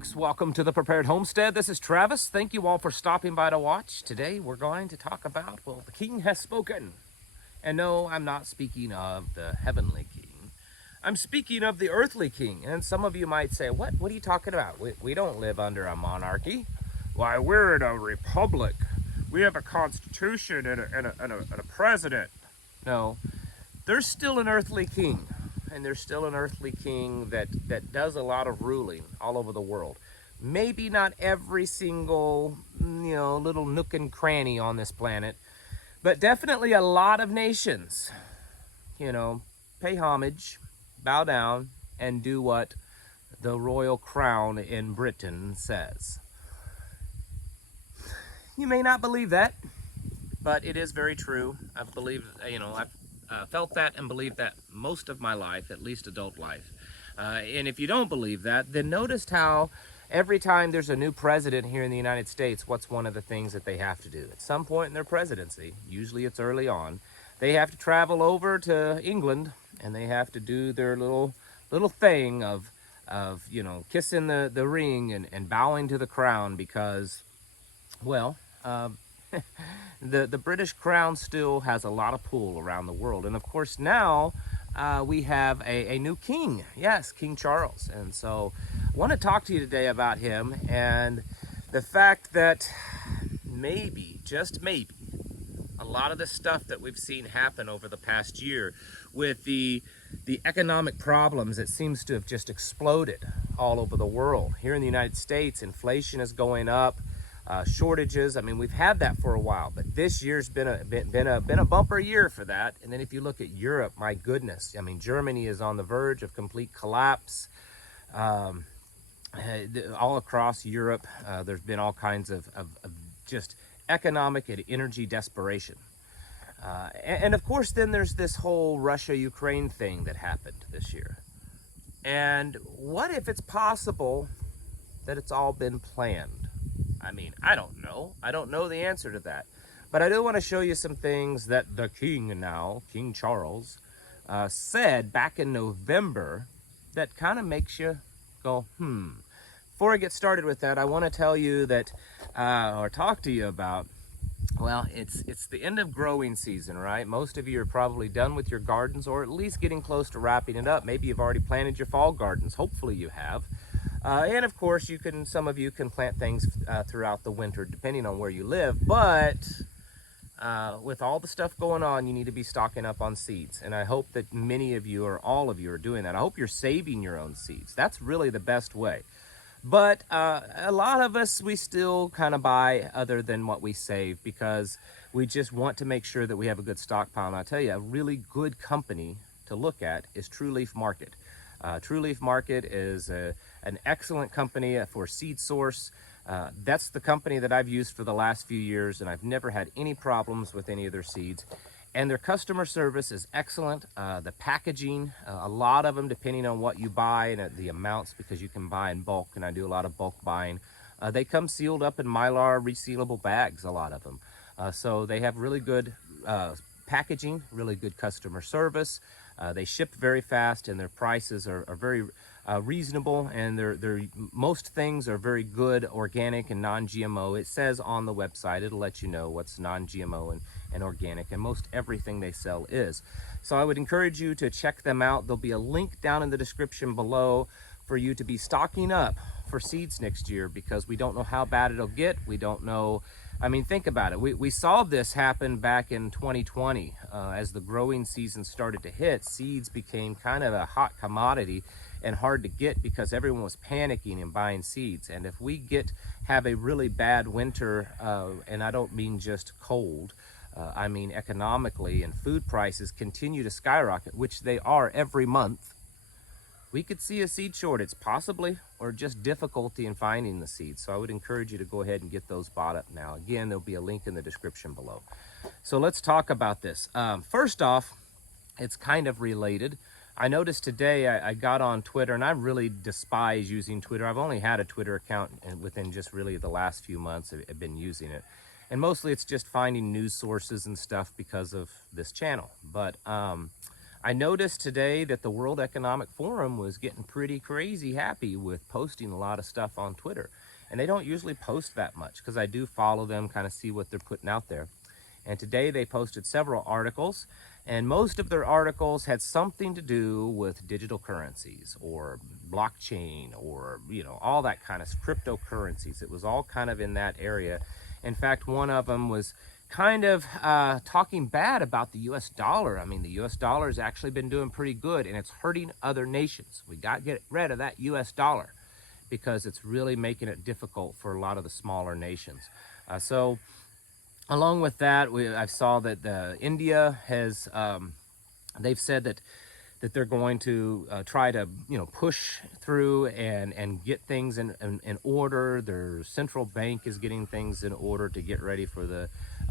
folks, welcome to the Prepared Homestead. This is Travis. Thank you all for stopping by to watch. Today we're going to talk about, well, the King has spoken. And no, I'm not speaking of the heavenly king. I'm speaking of the earthly king. And some of you might say, what are you talking about? We don't live under a monarchy. Why, we're in a republic. We have a constitution and a president. No, there's still an earthly king. And there's still an earthly king that does a lot of ruling all over the world. Maybe not every single, little nook and cranny on this planet, but definitely a lot of nations, pay homage, bow down, and do what the royal crown in Britain says. You may not believe that, but it is very true. I've felt that and believed that most of my life, at least adult life. And if you don't believe that, then notice how every time there's a new president here in the United States, what's one of the things that they have to do? At some point in their presidency, usually it's early on, they have to travel over to England and they have to do their little thing of kissing the ring and bowing to the crown because, well, the British crown still has a lot of pull around the world. And of course now we have a new king. Yes, King Charles. And so I want to talk to you today about him and the fact that maybe, just maybe, a lot of the stuff that we've seen happen over the past year with the economic problems that seems to have just exploded all over the world. Here in the United States, inflation is going up. Shortages. I mean, we've had that for a while, but this year's been a bumper year for that. And then if you look at Europe, my goodness, I mean, Germany is on the verge of complete collapse. All across Europe, there's been all kinds of just economic and energy desperation. And of course, then there's this whole Russia-Ukraine thing that happened this year. And what if it's possible that it's all been planned? I mean, I don't know. I don't know the answer to that. But I do want to show you some things that the king now, King Charles, said back in November that kind of makes you go, Before I get started with that, I want to tell you that, or talk to you about, well, it's the end of growing season, right? Most of you are probably done with your gardens or at least getting close to wrapping it up. Maybe you've already planted your fall gardens. Hopefully you have. And of course, some of you can plant things throughout the winter, depending on where you live. But with all the stuff going on, you need to be stocking up on seeds. And I hope that many of you, or all of you, are doing that. I hope you're saving your own seeds. That's really the best way. But a lot of us, we still kind of buy other than what we save because we just want to make sure that we have a good stockpile. And I'll tell you, a really good company to look at is True Leaf Market. True Leaf Market is an excellent company for seed source. That's the company that I've used for the last few years, and I've never had any problems with any of their seeds. And their customer service is excellent. The packaging, a lot of them, depending on what you buy and the amounts, because you can buy in bulk, and I do a lot of bulk buying. They come sealed up in Mylar resealable bags, a lot of them. So they have really good packaging, really good customer service. They ship very fast, and their prices are very reasonable, and their most things are very good, organic and non-GMO. It says on the website, it'll let you know what's non-GMO and organic, and most everything they sell is. So I would encourage you to check them out. There'll be a link down in the description below for you to be stocking up for seeds next year, because we don't know how bad it'll get. We don't know. I mean, think about it. We saw this happen back in 2020. As the growing season started to hit, seeds became kind of a hot commodity and hard to get because everyone was panicking and buying seeds. And if we have a really bad winter, and I don't mean just cold, I mean economically, and food prices continue to skyrocket, which they are every month, we could see a seed shortage, possibly, or just difficulty in finding the seeds. So I would encourage you to go ahead and get those bought up now. Again, there'll be a link in the description below. So let's talk about this. First off, it's kind of related. I noticed today I got on Twitter, and I really despise using Twitter. I've only had a Twitter account within just really the last few months. I've been using it. And mostly it's just finding news sources and stuff because of this channel. But I noticed today that the World Economic Forum was getting pretty crazy happy with posting a lot of stuff on Twitter. And they don't usually post that much because I do follow them, kind of see what they're putting out there. And today they posted several articles, and most of their articles had something to do with digital currencies or blockchain or, all that kind of cryptocurrencies. It was all kind of in that area. In fact, one of them was kind of talking bad about the US dollar. I mean, the US dollar has actually been doing pretty good, and it's hurting other nations. We got to get rid of that US dollar because it's really making it difficult for a lot of the smaller nations. So along with that, I saw that India has, they've said that they're going to try to, push through and get things in order. Their central bank is getting things in order to get ready for the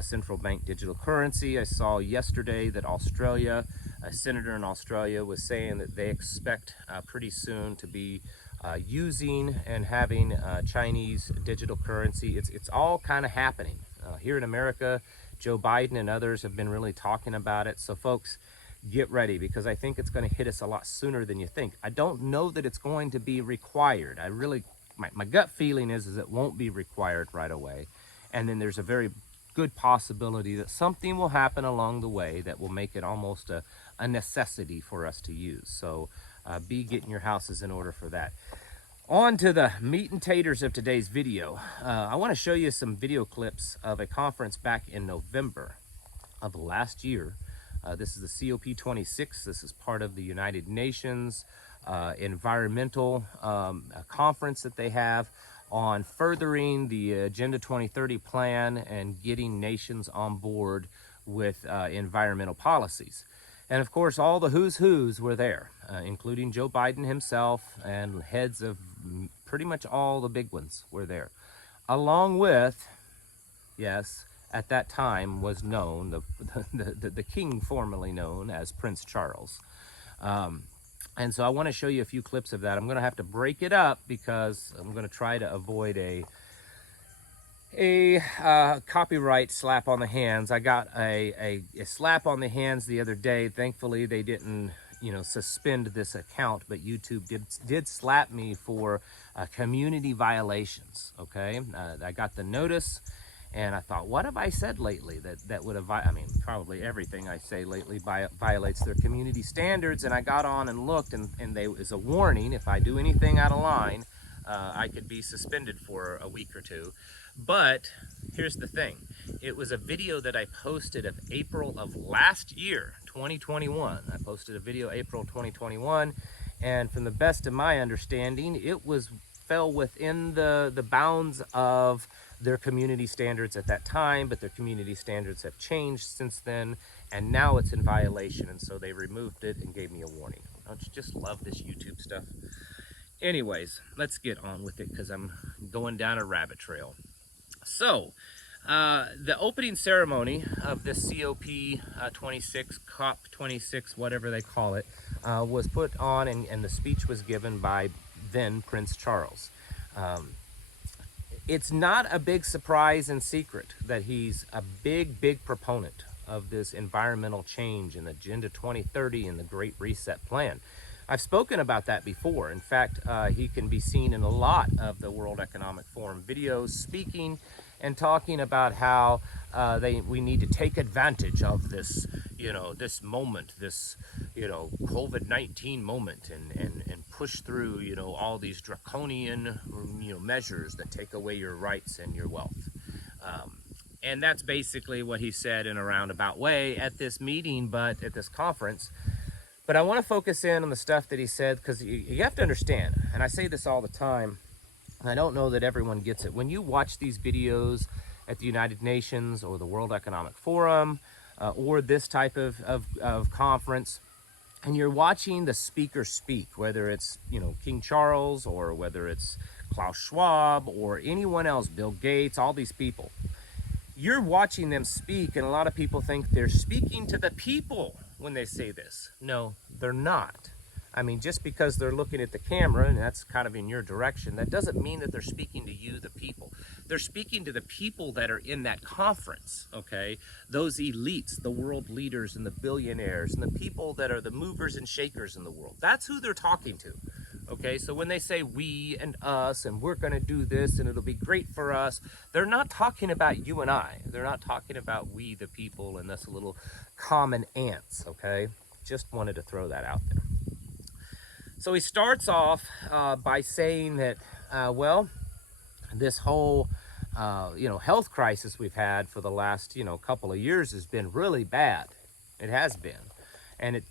central bank digital currency. I saw yesterday that Australia, a senator in Australia was saying that they expect pretty soon to be using and having Chinese digital currency. It's all kind of happening. Here in America, Joe Biden and others have been really talking about it. So folks, get ready, because I think it's going to hit us a lot sooner than you think. I don't know that it's going to be required. My gut feeling is it won't be required right away. And then there's a very good possibility that something will happen along the way that will make it almost a necessity for us to use. So be getting your houses in order for that. On to the meat and taters of today's video. I want to show you some video clips of a conference back in November of last year. This is the COP26. This is part of the United Nations environmental conference that they have on furthering the Agenda 2030 plan and getting nations on board with environmental policies. And of course, all the who's who's were there, including Joe Biden himself, and heads of pretty much all the big ones were there. Along with, yes, at that time was known, the king formerly known as Prince Charles. And so I want to show you a few clips of that. I'm going to have to break it up because I'm going to try to avoid a copyright slap on the hands. I got a slap on the hands the other day. Thankfully, they didn't, suspend this account, but YouTube did slap me for community violations. Okay, I got the notice, and I thought, what have I said lately that would have? Probably everything I say lately violates their community standards. And I got on and looked, and there was a warning: if I do anything out of line, I could be suspended for a week or two. But here's the thing. It was a video that I posted of April of last year, 2021. I posted a video April 2021, and from the best of my understanding, it fell within the bounds of their community standards at that time, but their community standards have changed since then, and now it's in violation, and so they removed it and gave me a warning. Don't you just love this YouTube stuff? Anyways, let's get on with it because I'm going down a rabbit trail. So, the opening ceremony of this COP26, COP26, whatever they call it, was put on, and the speech was given by then Prince Charles. It's not a big surprise and secret that he's a big proponent of this environmental change and Agenda 2030 and the Great Reset Plan. I've spoken about that before. In fact, he can be seen in a lot of the World Economic Forum videos, speaking and talking about how we need to take advantage of this, this moment, this, COVID-19 moment, and push through, all these draconian, measures that take away your rights and your wealth. And that's basically what he said in a roundabout way at this meeting, but at this conference. But I want to focus in on the stuff that he said, because you have to understand, and I say this all the time, I don't know that everyone gets it. When you watch these videos at the United Nations or the World Economic Forum or this type of conference, and you're watching the speaker speak, whether it's, King Charles or whether it's Klaus Schwab or anyone else, Bill Gates, all these people, you're watching them speak, and a lot of people think they're speaking to the people when they say this. No, they're not. I mean, just because they're looking at the camera and that's kind of in your direction, that doesn't mean that they're speaking to you, the people. They're speaking to the people that are in that conference, okay? Those elites, the world leaders and the billionaires and the people that are the movers and shakers in the world. That's who they're talking to, okay? So when they say we and us and we're gonna do this and it'll be great for us, they're not talking about you and I. They're not talking about we, the people, and us little common ants, okay? Just wanted to throw that out there. So he starts off by saying that, well, this whole, health crisis we've had for the last, couple of years has been really bad. It has been.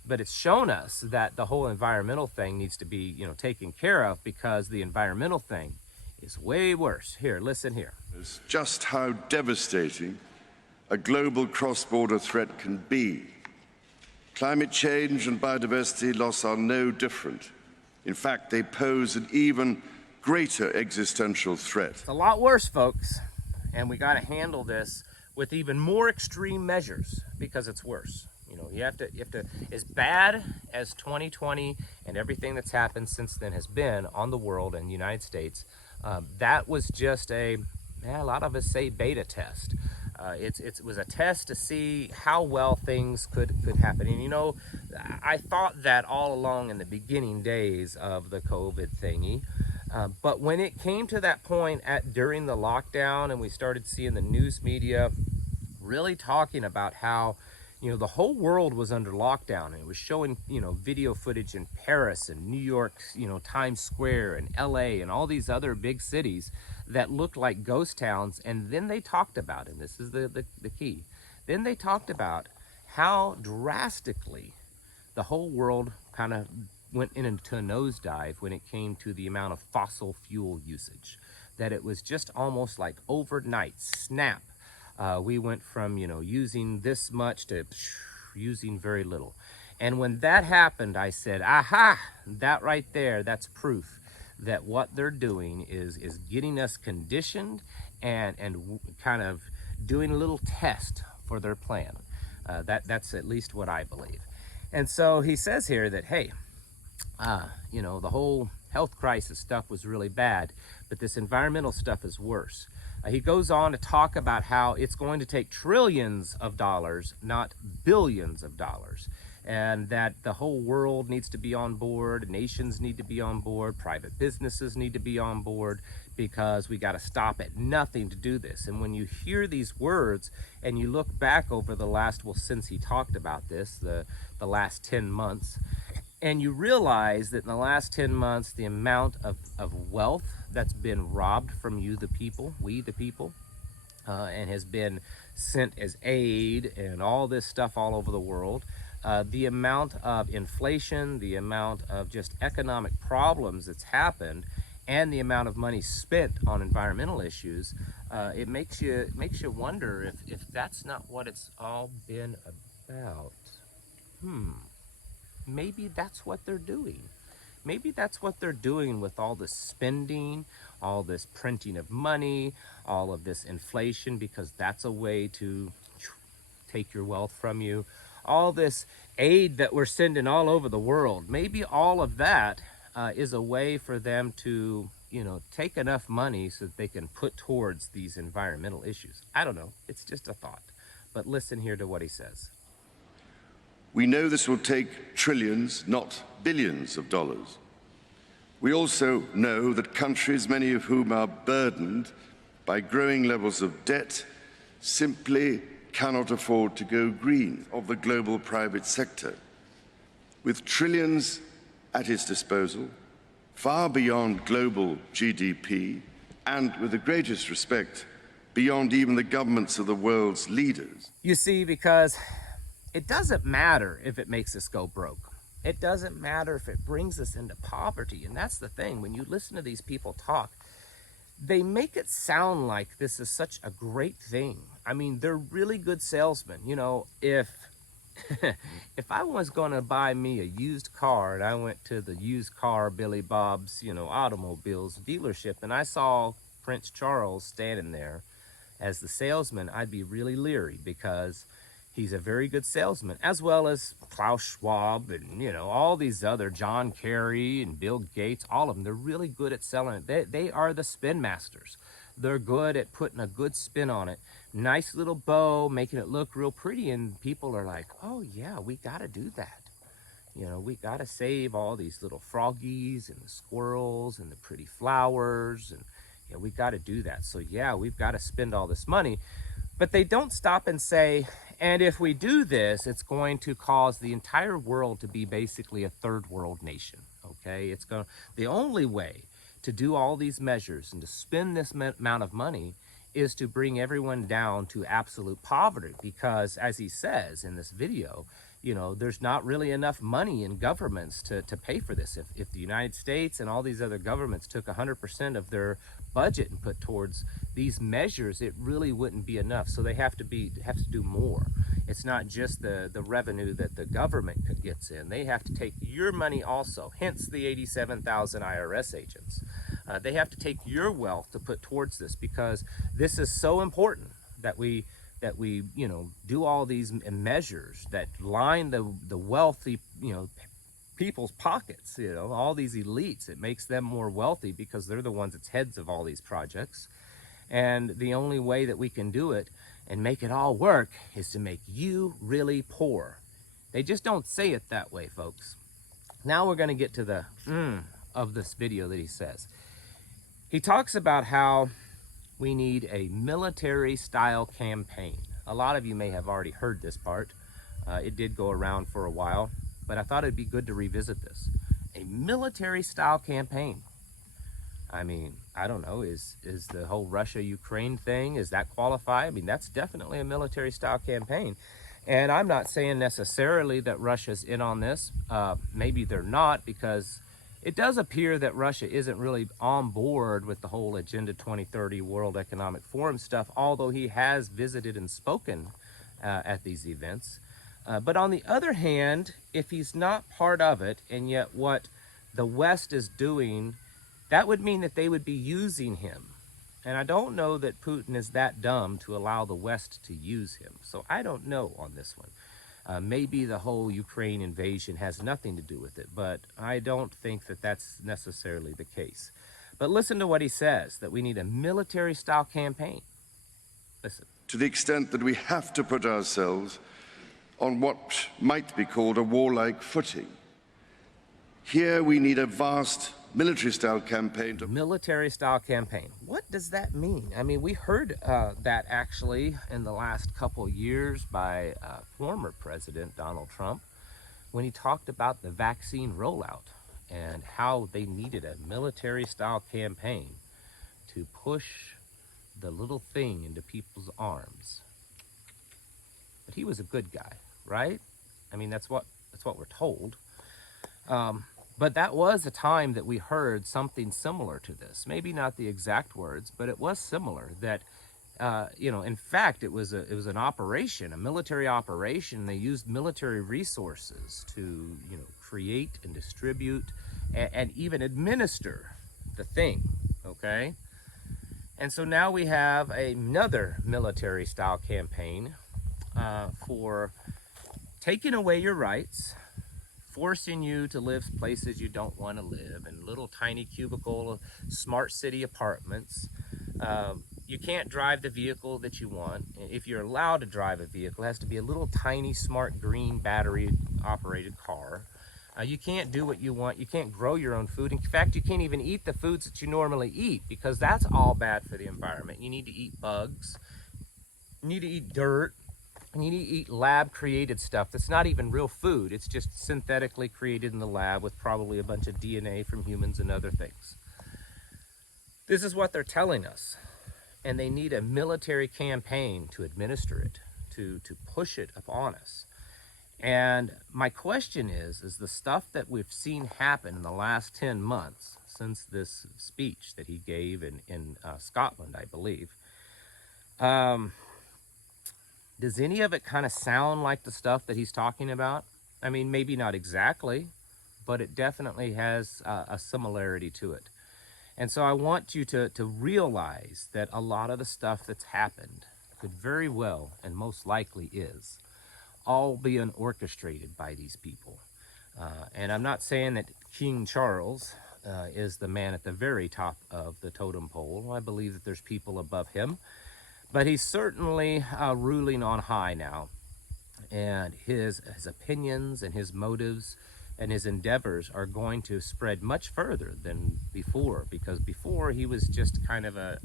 But it's shown us that the whole environmental thing needs to be, taken care of, because the environmental thing is way worse. Here, listen here. It's just how devastating a global cross-border threat can be. Climate change and biodiversity loss are no different. In fact, they pose an even greater existential threat. It's a lot worse, folks, and we got to handle this with even more extreme measures because it's worse. You have to, as bad as 2020 and everything that's happened since then has been on the world and the United States, that was just a lot of us say beta test. It was a test to see how well things could happen. And I thought that all along in the beginning days of the COVID thingy. But when it came to that point during the lockdown and we started seeing the news media really talking about how, the whole world was under lockdown, and it was showing, video footage in Paris and New York, Times Square and LA and all these other big cities that looked like ghost towns. And then they talked about, and this is the key, then they talked about how drastically the whole world kind of went into a nosedive when it came to the amount of fossil fuel usage. That it was just almost like overnight, snap. We went from, using this much to using very little. And when that happened, I said, aha, that right there, that's proof that what they're doing is getting us conditioned and kind of doing a little test for their plan. That's at least what I believe. And so he says here that, hey, the whole health crisis stuff was really bad, but this environmental stuff is worse. He goes on to talk about how it's going to take trillions of dollars, not billions of dollars, and that the whole world needs to be on board, nations need to be on board, private businesses need to be on board, because we got to stop at nothing to do this. And when you hear these words and you look back over the last, since he talked about this, the last 10 months, and you realize that in the last 10 months, the amount of wealth that's been robbed from you, the people, we the people, and has been sent as aid and all this stuff all over the world, the amount of inflation, the amount of just economic problems that's happened, and the amount of money spent on environmental issues, it makes you wonder if that's not what it's all been about. Maybe that's what they're doing. Maybe that's what they're doing with all this spending, all this printing of money, all of this inflation, because that's a way to take your wealth from you. All this aid that we're sending all over the world, maybe all of that is a way for them to, take enough money so that they can put towards these environmental issues. I don't know. It's just a thought. But listen here to what he says. We know this will take trillions, not billions of dollars. We also know that countries, many of whom are burdened by growing levels of debt, simply cannot afford to go green of the global private sector. With trillions at its disposal, far beyond global GDP, and with the greatest respect, beyond even the governments of the world's leaders. You see, because it doesn't matter if it makes us go broke. It doesn't matter if it brings us into poverty. And that's the thing. When you listen to these people talk, they make it sound like this is such a great thing. I mean, they're really good salesmen. If I was going to buy me a used car and I went to the used car Billy Bob's, automobiles dealership, and I saw Prince Charles standing there as the salesman, I'd be really leery, because He's a very good salesman, as well as Klaus Schwab and, all these other, John Kerry and Bill Gates, all of them. They're really good at selling it. They are the spin masters. They're good at putting a good spin on it. Nice little bow, making it look real pretty, and people are like, oh yeah, we got to do that. We got to save all these little froggies and the squirrels and the pretty flowers, and we got to do that. So yeah, we've got to spend all this money. But they don't stop and say, and if we do this, it's going to cause the entire world to be basically a third world nation, okay? The only way to do all these measures and to spend this amount of money is to bring everyone down to absolute poverty, because as he says in this video, there's not really enough money in governments to pay for this. If the United States and all these other governments took 100% of their budget and put towards these measures, it really wouldn't be enough. So they have to do more. It's not just the revenue that the government gets in. They have to take your money also, hence the 87,000 IRS agents. They have to take your wealth to put towards this, because this is so important that we do all these measures that line the wealthy, people's pockets, all these elites. It makes them more wealthy because they're the ones that's heads of all these projects. And the only way that we can do it and make it all work is to make you really poor. They just don't say it that way, folks. Now we're going to get to the of this video that he says. He talks about how we need a military-style campaign. A lot of you may have already heard this part. It did go around for a while, but I thought it'd be good to revisit this. A military-style campaign. I mean, I don't know, is the whole Russia-Ukraine thing, is that qualify? I mean, that's definitely a military-style campaign. And I'm not saying necessarily that Russia's in on this. Maybe they're not, because it does appear that Russia isn't really on board with the whole Agenda 2030 World Economic Forum stuff, although he has visited and spoken at these events. But on the other hand, if he's not part of it, and yet what the West is doing, that would mean that they would be using him. And I don't know that Putin is that dumb to allow the West to use him. So I don't know on this one. Maybe the whole Ukraine invasion has nothing to do with it, but I don't think that that's necessarily the case. But listen to what he says, that we need a military-style campaign. Listen. To the extent that we have to put ourselves on what might be called a warlike footing. Here we need a vast military-style campaign. Military-style campaign. What does that mean? I mean, we heard that actually in the last couple of years by former President Donald Trump when he talked about the vaccine rollout and how they needed a military-style campaign to push the little thing into people's arms. But he was a good guy, right? I mean, that's what we're told. But that was a time that we heard something similar to this. Maybe not the exact words, but it was similar. That, in fact, it was an operation, a military operation. They used military resources to, create and distribute and even administer the thing, okay? And so now we have another military-style campaign for taking away your rights, forcing you to live places you don't want to live, in little tiny cubicle smart city apartments. You can't drive the vehicle that you want. If you're allowed to drive a vehicle, it has to be a little tiny smart green battery operated car. You can't do what you want. You can't grow your own food. In fact, you can't even eat the foods that you normally eat, because that's all bad for the environment. You need to eat bugs. You need to eat dirt. And you need to eat lab-created stuff that's not even real food. It's just synthetically created in the lab with probably a bunch of DNA from humans and other things. This is what they're telling us. And they need a military campaign to administer it, to push it upon us. And my question is the stuff that we've seen happen in the last 10 months since this speech that he gave in Scotland, I believe, does any of it kind of sound like the stuff that he's talking about? I mean, maybe not exactly, but it definitely has a similarity to it. And so I want you to realize that a lot of the stuff that's happened could very well, and most likely is, all being orchestrated by these people. And I'm not saying that King Charles is the man at the very top of the totem pole. I believe that there's people above him, but he's certainly ruling on high now. And his opinions and his motives and his endeavors are going to spread much further than before, because before he was just kind of a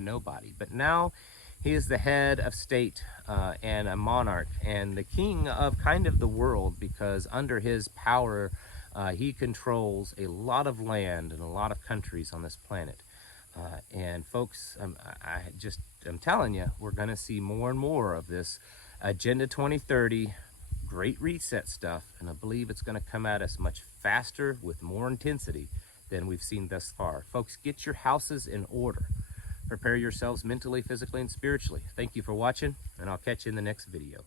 nobody, but now he is the head of state and a monarch and the king of kind of the world, because under his power he controls a lot of land and a lot of countries on this planet. And folks, I'm telling you, we're going to see more and more of this Agenda 2030 Great Reset stuff, and I believe it's going to come at us much faster with more intensity than we've seen thus far. Folks, get your houses in order. Prepare yourselves mentally, physically, and spiritually. Thank you for watching, and I'll catch you in the next video.